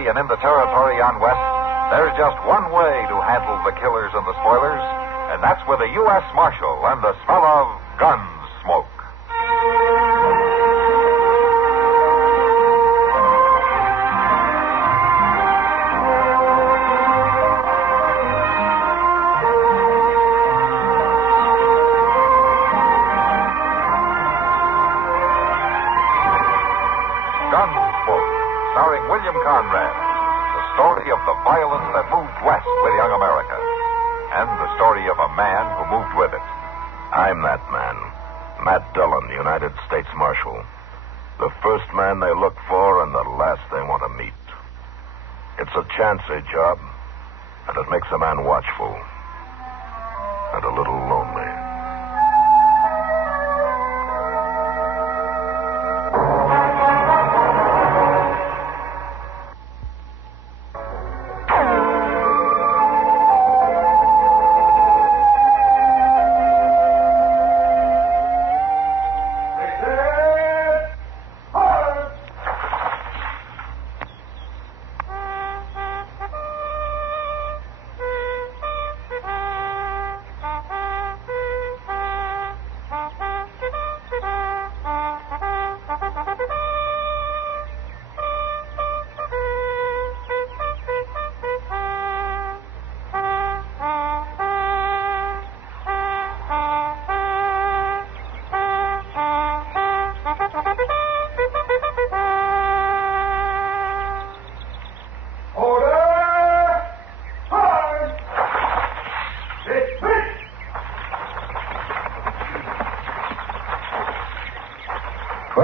City and in the territory on west, there's just one way to handle the killers and the spoilers, and that's with a U.S. Marshal and the smell of gun smoke. Gunsmoke, starring William Conrad. The story of the violence that moved west with young America. And the story of a man who moved with it. I'm that man. Matt Dillon, United States Marshal. The first man they look for and the last they want to meet. It's a chancy job, and it makes a man watchful and a little lonely.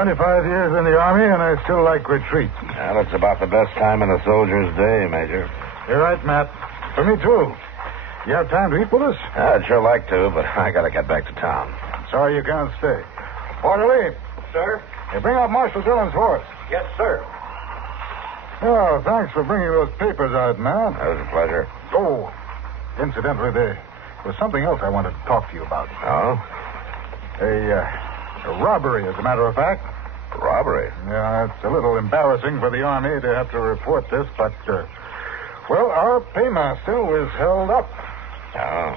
"25 years in the Army, and I still like retreat." Well, it's about the best time in a soldier's day, Major. You're right, Matt. For me, too. You have time to eat with us? I'd sure like to, but I gotta get back to town. Sorry you can't stay. Orderly. Sir? Hey, bring out Marshal Dillon's horse. Yes, sir. Oh, thanks for bringing those papers out, Matt. That was a pleasure. Oh, incidentally, there was something else I wanted to talk to you about. Oh? A robbery, as a matter of fact. Robbery? Yeah, it's a little embarrassing for the Army to have to report this, but, well, our paymaster was held up. Oh.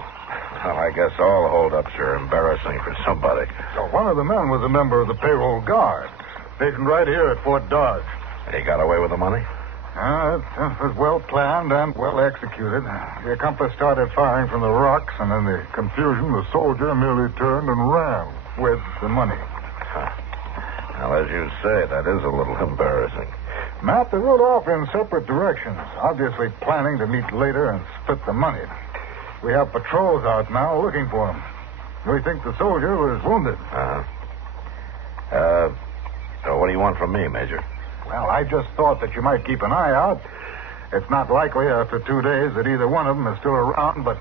Well, I guess all holdups are embarrassing for somebody. So one of the men was a member of the payroll guard, stationed right here at Fort Dodge. And he got away with the money? It was well planned and well executed. The accomplice started firing from the rocks, and in the confusion, the soldier merely turned and ran with the money. Huh. Well, as you say, that is a little embarrassing. Matt, they rode off in separate directions, obviously planning to meet later and split the money. We have patrols out now looking for him. We think the soldier was wounded. So what do you want from me, Major? Well, I just thought that you might keep an eye out. It's not likely after 2 days that either one of them is still around, but...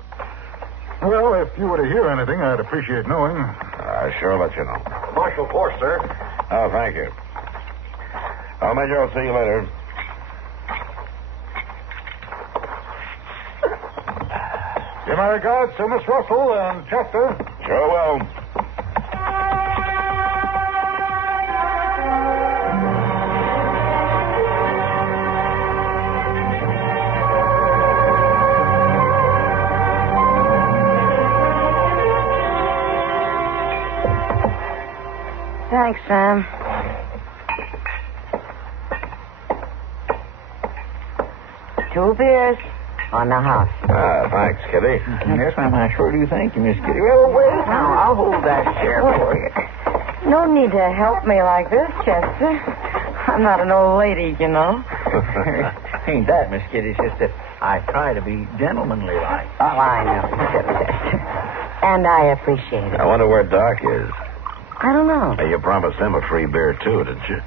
Well, if you were to hear anything, I'd appreciate knowing. I'll sure let you know. Marshal Force, sir. Oh, thank you. Well, Major, I'll see you later. Give my regards to Miss Russell and Chester. Sure will. Thanks, Sam. Two beers on the house. Thanks, Kitty. Yes, ma'am. I sure do thank you, Miss Kitty. Well, wait now. I'll hold that chair for you. No need to help me like this, Chester. I'm not an old lady, you know. Ain't that, Miss Kitty? It's just that I try to be gentlemanly like. Oh, I know, Chester. And I appreciate it. I wonder where Doc is. I don't know. Hey, you promised him a free beer, too, didn't you?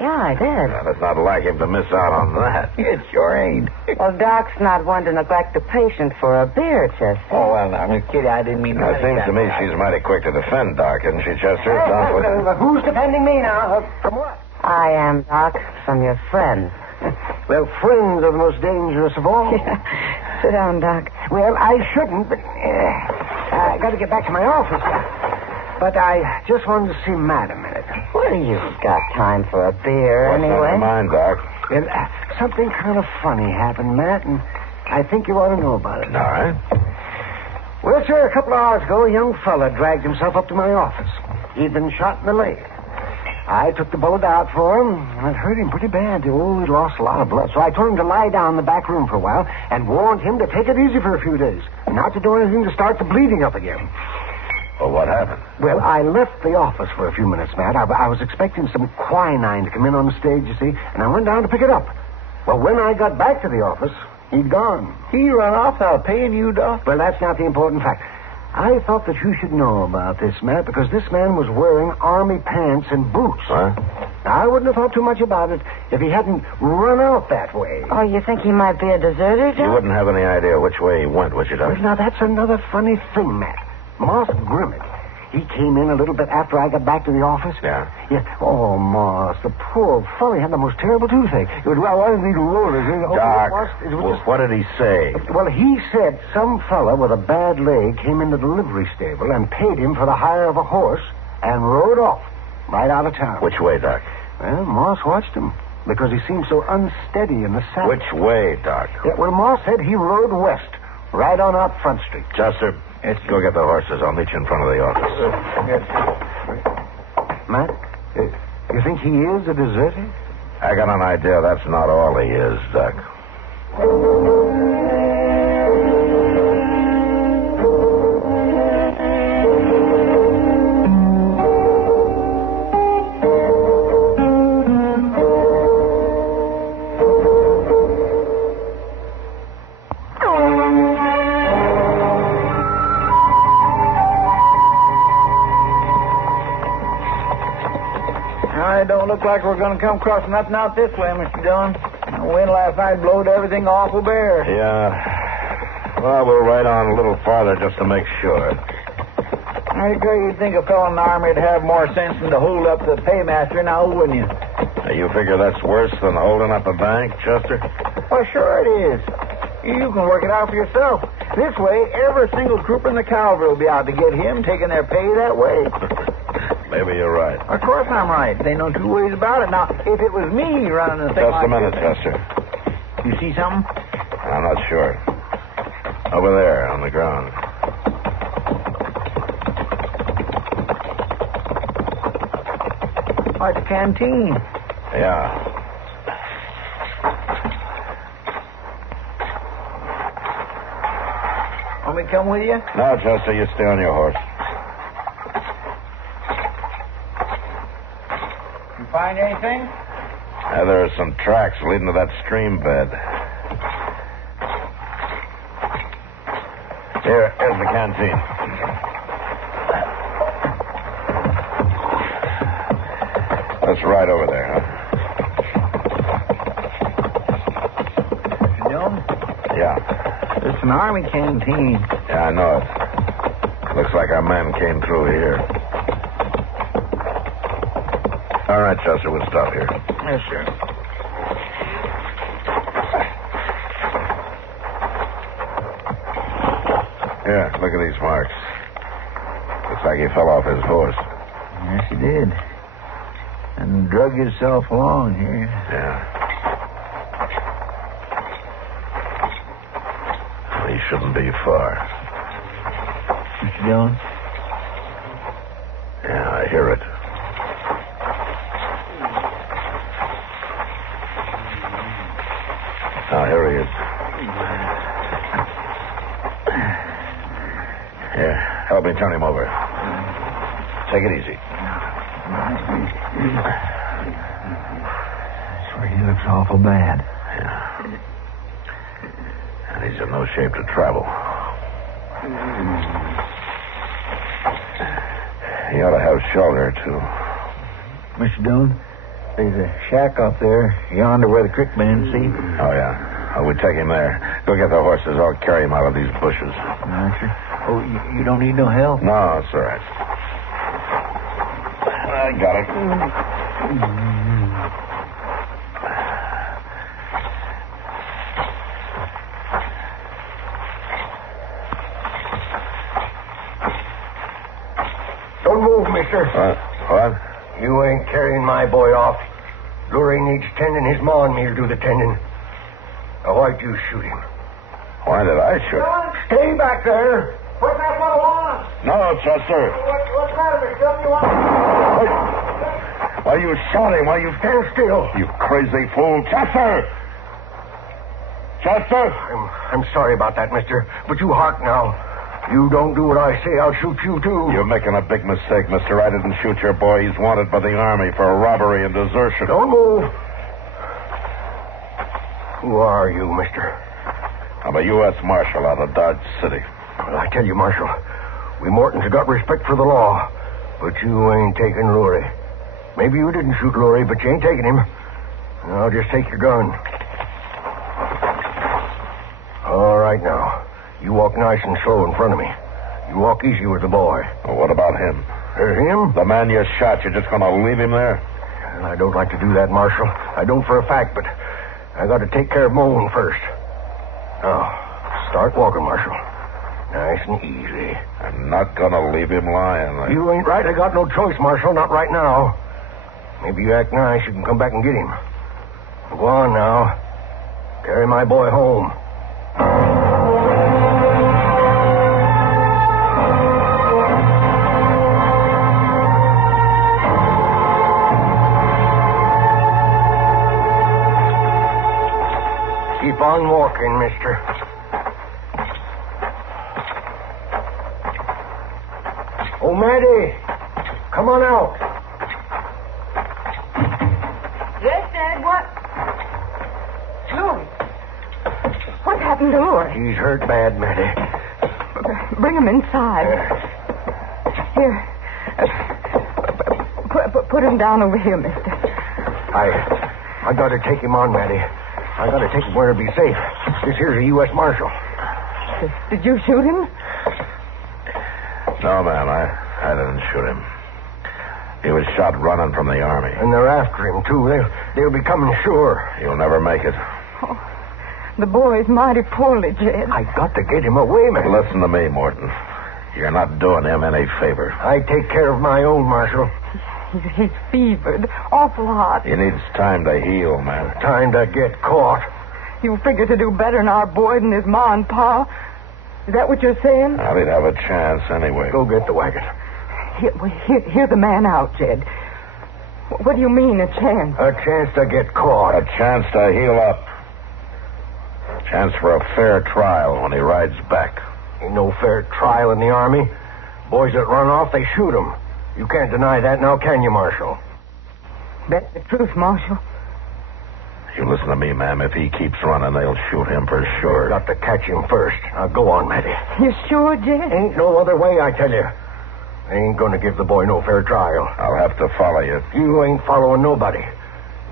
Yeah, I did. Well, it's not like him to miss out on that. It sure ain't. Well, Doc's not one to neglect a patient for a beer, Chester. Oh, well, now, Miss Kitty, I didn't mean Now, to. it seems to me she's mighty quick to defend Doc, isn't she, Chester? Who's defending me now? From what? I am, Doc, from your friend. Well, friends are the most dangerous of all. Yeah. Sit down, Doc. Well, I shouldn't, but I got to get back to my office. But I just wanted to see Matt a minute. Well, you've got time for a beer What's on anyway. your mind, Doc? Well, something kind of funny happened, Matt, and I think you ought to know about it. All right. Well, sir, a couple of hours ago, a young fella dragged himself up to my office. He'd been shot in the leg. I took the bullet out for him, and it hurt him pretty bad. Oh, he lost a lot of blood. So I told him to lie down in the back room for a while and warned him to take it easy for a few days. Not to do anything to start the bleeding up again. Well, what happened? Well, I left the office for a few minutes, Matt. I was expecting some quinine to come in on the stage, you see, and I went down to pick it up. Well, when I got back to the office, he'd gone. He run off without paying you, Doc? Well, that's not the important fact. I thought that you should know about this, Matt, because this man was wearing army pants and boots. What? I wouldn't have thought too much about it if he hadn't run out that way. Oh, you think he might be a deserter, Doc? You wouldn't have any idea which way he went, would you, Doc? Well, now, that's another funny thing, Matt. Moss Grimmett. He came in a little bit after I got back to the office. Yeah. Yeah. Oh, Moss, the poor fellow, he had the most terrible toothache. It was, well, I didn't need rollers. Doc, It was just... what did he say? Well, he said some fella with a bad leg came in the delivery stable and paid him for the hire of a horse and rode off right out of town. Which way, Doc? Well, Moss watched him because he seemed so unsteady in the saddle. Which way, Doc? Yeah, well, Moss said he rode west, right on out Front Street. Chester, go get the horses. I'll meet you in front of the office. Matt, you think he is a deserter? I got an idea that's not all he is, Doc. It don't look like we're going to come across nothing out this way, Mr. Dillon. The wind last night blowed everything awful bare. Yeah. Well, we'll ride on a little farther just to make sure. I agree you'd think a fellow in the Army would have more sense than to hold up the paymaster now, wouldn't you? Now, you figure that's worse than holding up a bank, Chester? Well, sure it is. You can work it out for yourself. This way, every single trooper in the cavalry will be out to get him, taking their pay that way. Maybe you're right. Of course I'm right. There ain't no two ways about it. Now, if it was me running the thing Just like a minute, this... Chester. You see something? I'm not sure. Over there on the ground. Oh, it's a canteen. Yeah. Want me to come with you? No, Chester, you stay on your horse. You find anything? There are some tracks leading to that stream bed. Here's the canteen. Let's ride over there, huh? Mr. Dillon? Yeah. It's an Army canteen. Yeah, I know it. Looks like our men came through here. All right, Chester, we'll stop here. Yes, sir. Here, look at these marks. Looks like he fell off his horse. Yes, he did. And drug himself along here. Yeah. He shouldn't be far. Mr. Dillon? Yeah, I hear it. Now, here he is. Here, help me turn him over. Take it easy. Swear he looks awful bad. Yeah. And he's in no shape to travel. He ought to have shelter, too. Mr. Dillon, there's a shack up there yonder where the creek bends, see? Oh, yeah. Oh, we take him there. Go get the horses. I'll carry him out of these bushes. Sure. Oh, you don't need no help? No, it's all right. I got it. Don't move, mister. What? You ain't carrying my boy off. Lurie needs tending. His ma and me'll do the tending. Now, why'd you shoot him? Why did I shoot? Stay back there. What's that fellow on? No, Chester. What's that, Mr. You want? Why you shot him? Why you... Stand still. You crazy fool. Chester! Chester! I'm sorry about that, mister. But you hark now. You don't do what I say, I'll shoot you, too. You're making a big mistake, mister. I didn't shoot your boy. He's wanted by the Army for robbery and desertion. Don't move. Who are you, mister? I'm a U.S. Marshal out of Dodge City. Well, I tell you, Marshal, we Mortons have got respect for the law, but you ain't taking Lurie. Maybe you didn't shoot Lurie, but you ain't taking him. Now, just take your gun. All right, now. You walk nice and slow in front of me. You walk easy with the boy. Well, what about him? Him? The man you shot, you're just going to leave him there? Well, I don't like to do that, Marshal. I don't for a fact, but I got to take care of my own first. Now, start walking, Marshal. Nice and easy. I'm not going to leave him lying. You ain't right. I got no choice, Marshal. Not right now. Maybe you act nice, you can come back and get him. Go on now. Carry my boy home. Keep on walking, mister. Oh, Maddie, come on out. Yes, Dad, what? Lurie. What happened to Lurie? He's hurt bad, Maddie. Bring him inside. Here. Put him down over here, mister. I got to take him on, Maddie. I got to take him where he'll be safe. This here's a U.S. Marshal. Did you shoot him? No, ma'am, I didn't shoot him. He was shot running from the Army. And they're after him, too. They'll be coming sure. He'll never make it. Oh, the boy's mighty poorly, Jed. I got to get him away, man. Listen to me, Morton. You're not doing him any favor. I take care of my own, Marshal. He's fevered, awful hot. He needs time to heal, man. Time to get caught. You figure to do better than our boy than his ma and pa? Is that what you're saying? Now, he'd have a chance anyway. Go get the wagon. Hear the man out, Jed. What do you mean, a chance? A chance to get caught. A chance to heal up. A chance for a fair trial when he rides back. Ain't no fair trial in the Army. Boys that run off, they shoot 'em. You can't deny that now, can you, Marshal? That's the truth, Marshal. You listen to me, ma'am. If he keeps running, they'll shoot him for sure. Got to catch him first. Now, go on, Maddie. You sure, Jed? Ain't no other way, I tell you. They ain't going to give the boy no fair trial. I'll have to follow you. You ain't following nobody.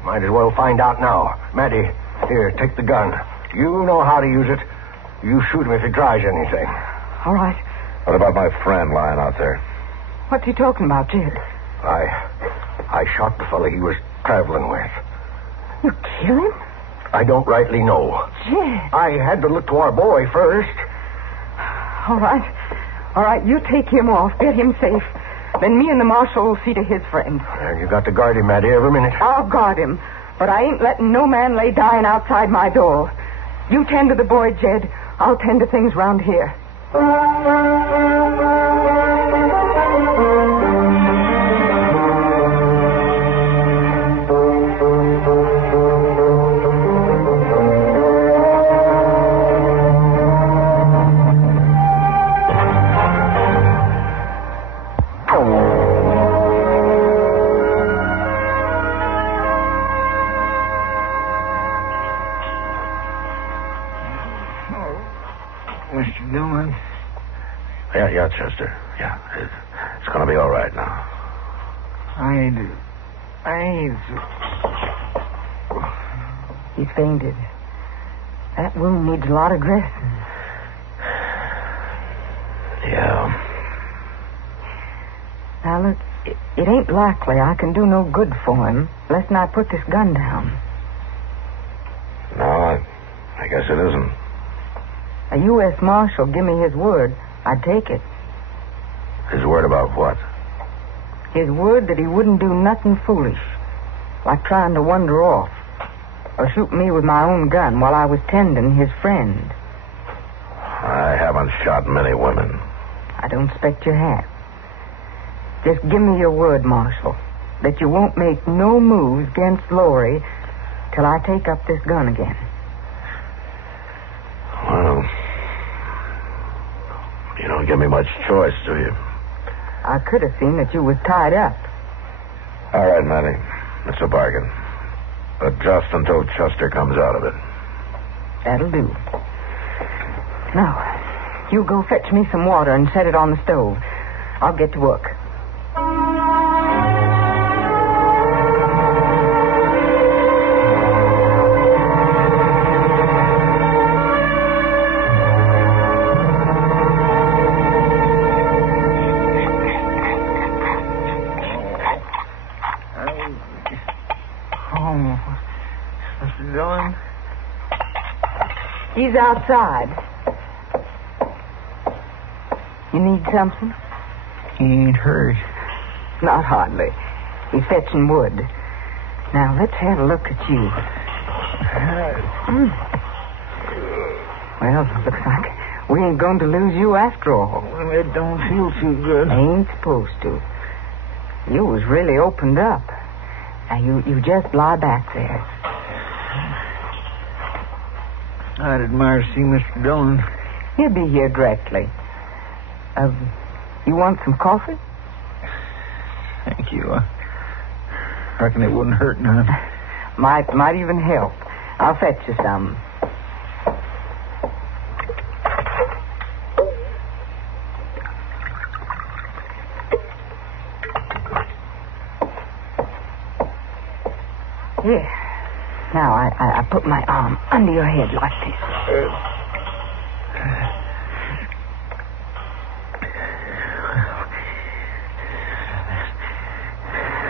Might as well find out now. Maddie, here, take the gun. You know how to use it. You shoot him if he tries anything. All right. What about my friend lying out there? What's he talking about, Jed? I shot the fella he was traveling with. You kill him? I don't rightly know. Jed. I had to look to our boy first. All right. All right, you take him off. Get him safe. Then me and the marshal will see to his friend. And you got to guard him, Maddie, every minute. I'll guard him. But I ain't letting no man lay dying outside my door. You tend to the boy, Jed. I'll tend to things round here. Mr. Dillon? Yeah, Chester. Yeah, it's going to be all right now. I ain't... He's fainted. That wound needs a lot of dressing. Yeah. Now, look, it ain't likely I can do no good for him unless I put this gun down. No, I guess it isn't. A U.S. Marshal give me his word. I'd take it. His word about what? His word that he wouldn't do nothing foolish, like trying to wander off or shoot me with my own gun while I was tending his friend. I haven't shot many women. I don't expect you have. Just give me your word, Marshal, that you won't make no moves against Lori till I take up this gun again. Well, you don't give me much choice, do you? I could have seen that you was tied up. All right, Matty. It's a bargain. But just until Chester comes out of it. That'll do. Now, you go fetch me some water and set it on the stove. I'll get to work. He's outside. You need something? He ain't hurt. Not hardly. He's fetching wood. Now, let's have a look at you. Well, looks like we ain't going to lose you after all. It don't feel too good. Ain't supposed to. You was really opened up. Now, you just lie back there. I'd admire to see Mr. Dillon. He'll be here directly. You want some coffee? Thank you. I reckon it wouldn't hurt none. Might even help. I'll fetch you some. Here. Now, I put my arm under your head like this.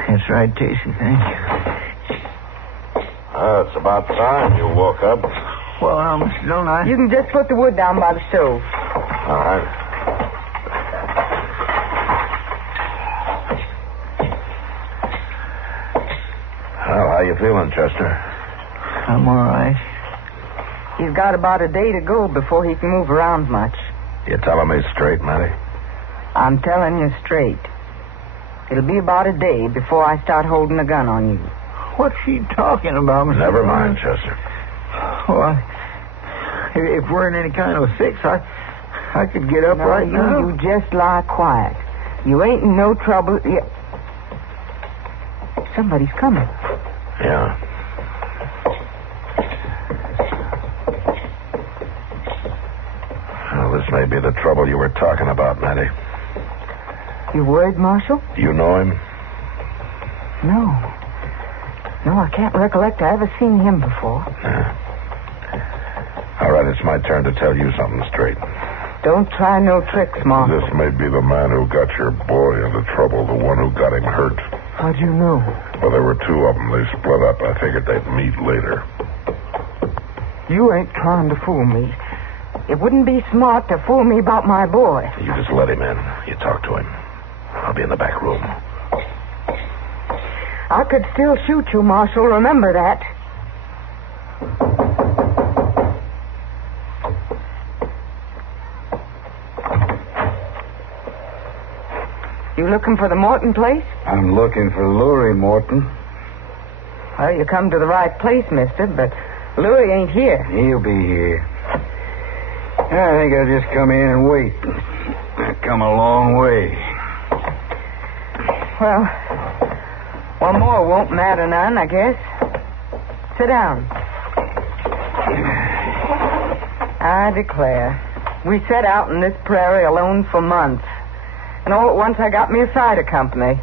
That's right, Casey. Thank you. It's about time you woke up. Well, now, Mr. Dillon, You can just put the wood down by the stove. All right. Well, how you feeling, Chester? I'm all right. He's got about a day to go before he can move around much. You telling me straight, Matty? I'm telling you straight. It'll be about a day before I start holding a gun on you. What's she talking about, Mr. Never Dillon? mind, Chester. Well, if we're in any kind of a fix, I could get up right now. You just lie quiet. You ain't in no trouble. Somebody's coming. Yeah. Well, this may be the trouble you were talking about, Matty. You worried, Marshal? Do you know him? No. No, I can't recollect I ever seen him before. Yeah. All right, it's my turn to tell you something straight. Don't try no tricks, Marshal. This may be the man who got your boy into trouble, the one who got him hurt. How'd you know? Well, there were two of them. They split up. I figured they'd meet later. You ain't trying to fool me. It wouldn't be smart to fool me about my boy. You just let him in. You talk to him. I'll be in the back room. I could still shoot you, Marshal. Remember that. You looking for the Morton place? I'm looking for Lurie Morton. Well, you come to the right place, mister, but Louis ain't here. He'll be here. I think I'll just come in and wait. I've come a long way. Well, one more won't matter none, I guess. Sit down. I declare, we set out in this prairie alone for months. And all at once I got me a cider company.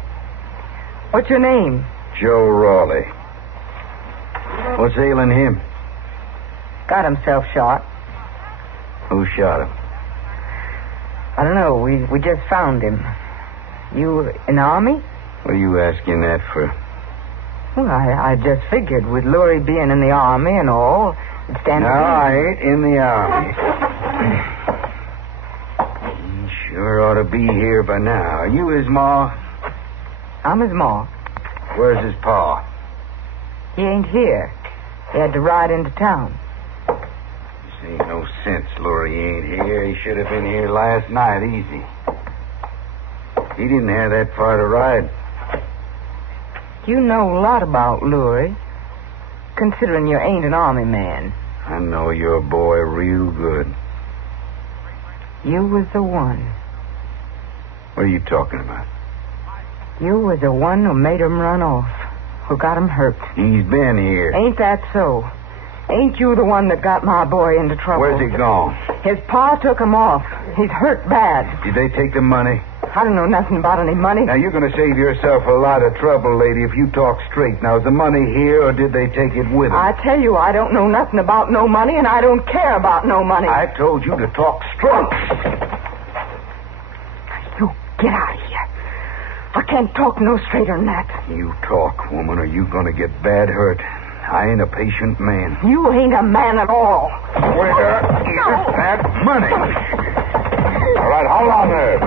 What's your name? Joe Raleigh. What's ailing him? Got himself shot. Who shot him? I don't know. We just found him. You in the Army? What are you asking that for? Well, I just figured with Lurie being in the Army and all, it'd stand No, to reason. I ain't in the Army. He sure ought to be here by now. Are you his ma? I'm his ma. Where's his pa? He ain't here. He had to ride into town. This ain't no sense, Lurie. He ain't here. He should have been here last night, easy. He didn't have that far to ride. You know a lot about Lurie, considering you ain't an army man. I know your boy real good. You was the one. What are you talking about? You was the one who made him run off, who got him hurt. He's been here. Ain't that so? Ain't you the one that got my boy into trouble? Where's he gone? His pa took him off. He's hurt bad. Did they take the money? I don't know nothing about any money. Now, you're going to save yourself a lot of trouble, lady, if you talk straight. Now, is the money here, or did they take it with them? I tell you, I don't know nothing about no money, and I don't care about no money. I told you to talk straight. You get out of here. I can't talk no straighter than that. You talk, woman, or you going to get bad hurt. I ain't a patient man. You ain't a man at all. Where is that money? All right, hold on there.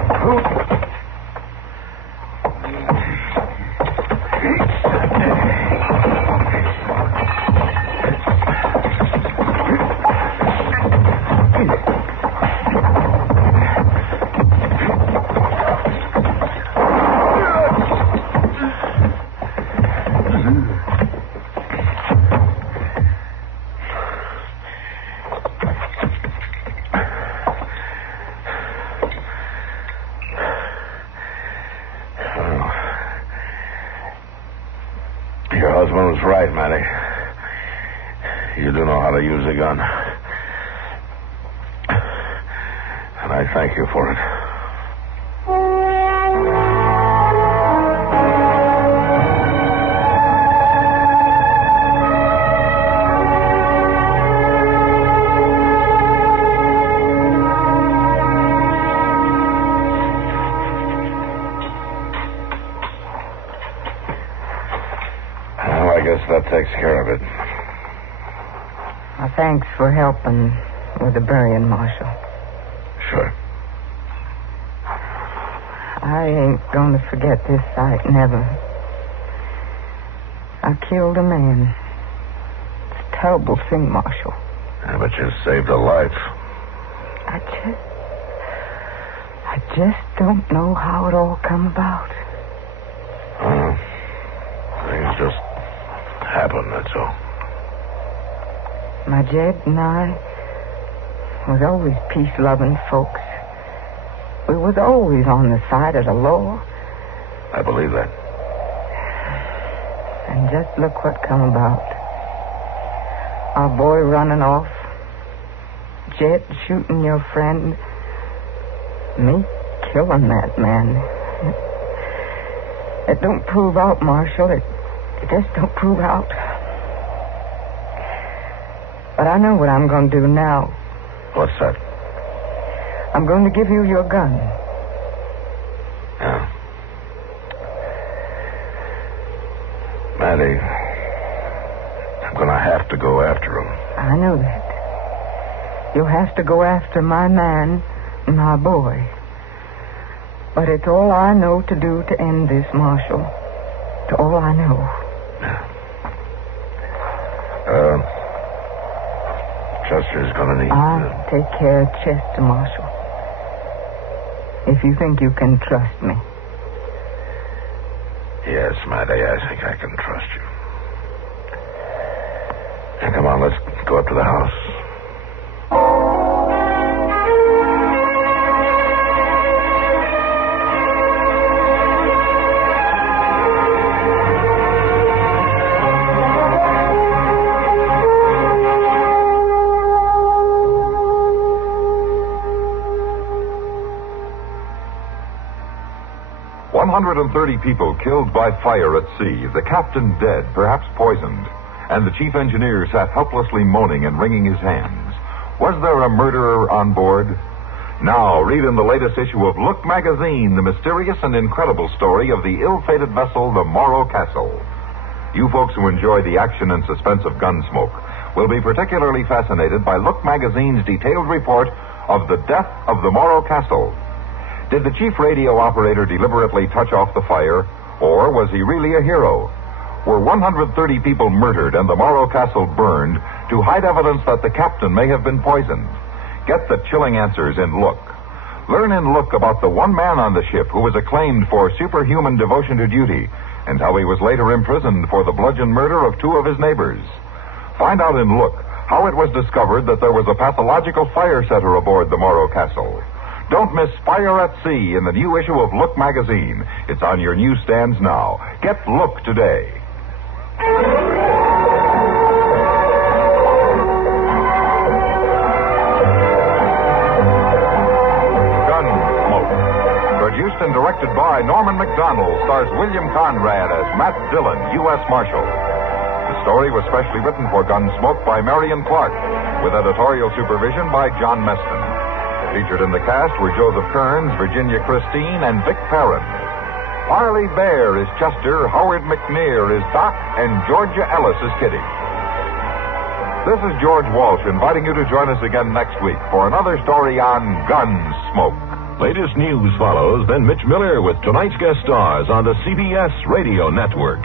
Your husband was right, Matty. You do know how to use a gun. And I thank you for it. Well, I guess that takes care of it. Well, thanks for helping with the burying, Marshal. Sure. I ain't going to forget this sight, never. I killed a man. It's a terrible thing, Marshal. Yeah, but you saved a life. I just don't know how it all come about. Things just happen, that's all. My Jed and I was always peace-loving folks. We was always on the side of the law. I believe that. And just look what come about. Our boy running off. Jed shooting your friend. Me killing that man. It don't prove out, Marshal. It just don't prove out. But I know what I'm going to do now. What's that? I'm going to give you your gun. Yeah. Matty, I'm going to have to go after him. I know that. You'll have to go after my man and my boy. But it's all I know to do to end this, Marshal. It's all I know. Yeah. Chester's going to need... I'll take care of Chester, Marshal. If you think you can trust me. Yes, Matty, I think I can trust you. Now, come on, let's go up to the house. People killed by fire at sea, the captain dead, perhaps poisoned, and the chief engineer sat helplessly moaning and wringing his hands. Was there a murderer on board? Now, read in the latest issue of Look magazine the mysterious and incredible story of the ill-fated vessel, the Morro Castle. You folks who enjoy the action and suspense of Gunsmoke will be particularly fascinated by Look magazine's detailed report of the death of the Morro Castle. Did the chief radio operator deliberately touch off the fire, Or was he really a hero? Were 130 people murdered and the Morro Castle burned to hide evidence that the captain may have been poisoned? Get the chilling answers in Look. Learn in Look about the one man on the ship who was acclaimed for superhuman devotion to duty and how he was later imprisoned for the bludgeon murder of two of his neighbors. Find out in Look how it was discovered that there was a pathological fire setter aboard the Morro Castle. Don't miss Fire at Sea in the new issue of Look magazine. It's on your newsstands now. Get Look today. Gunsmoke. Produced and directed by Norman Macdonald, stars William Conrad as Matt Dillon, U.S. Marshal. The story was specially written for Gunsmoke by Marion Clark, with editorial supervision by John Meston. Featured in the cast were Joseph Kearns, Virginia Christine, and Vic Perrin. Harley Bear is Chester, Howard McNear is Doc, and Georgia Ellis is Kitty. This is George Walsh inviting you to join us again next week for another story on Gunsmoke. Latest news follows, then Mitch Miller with tonight's guest stars on the CBS Radio Network.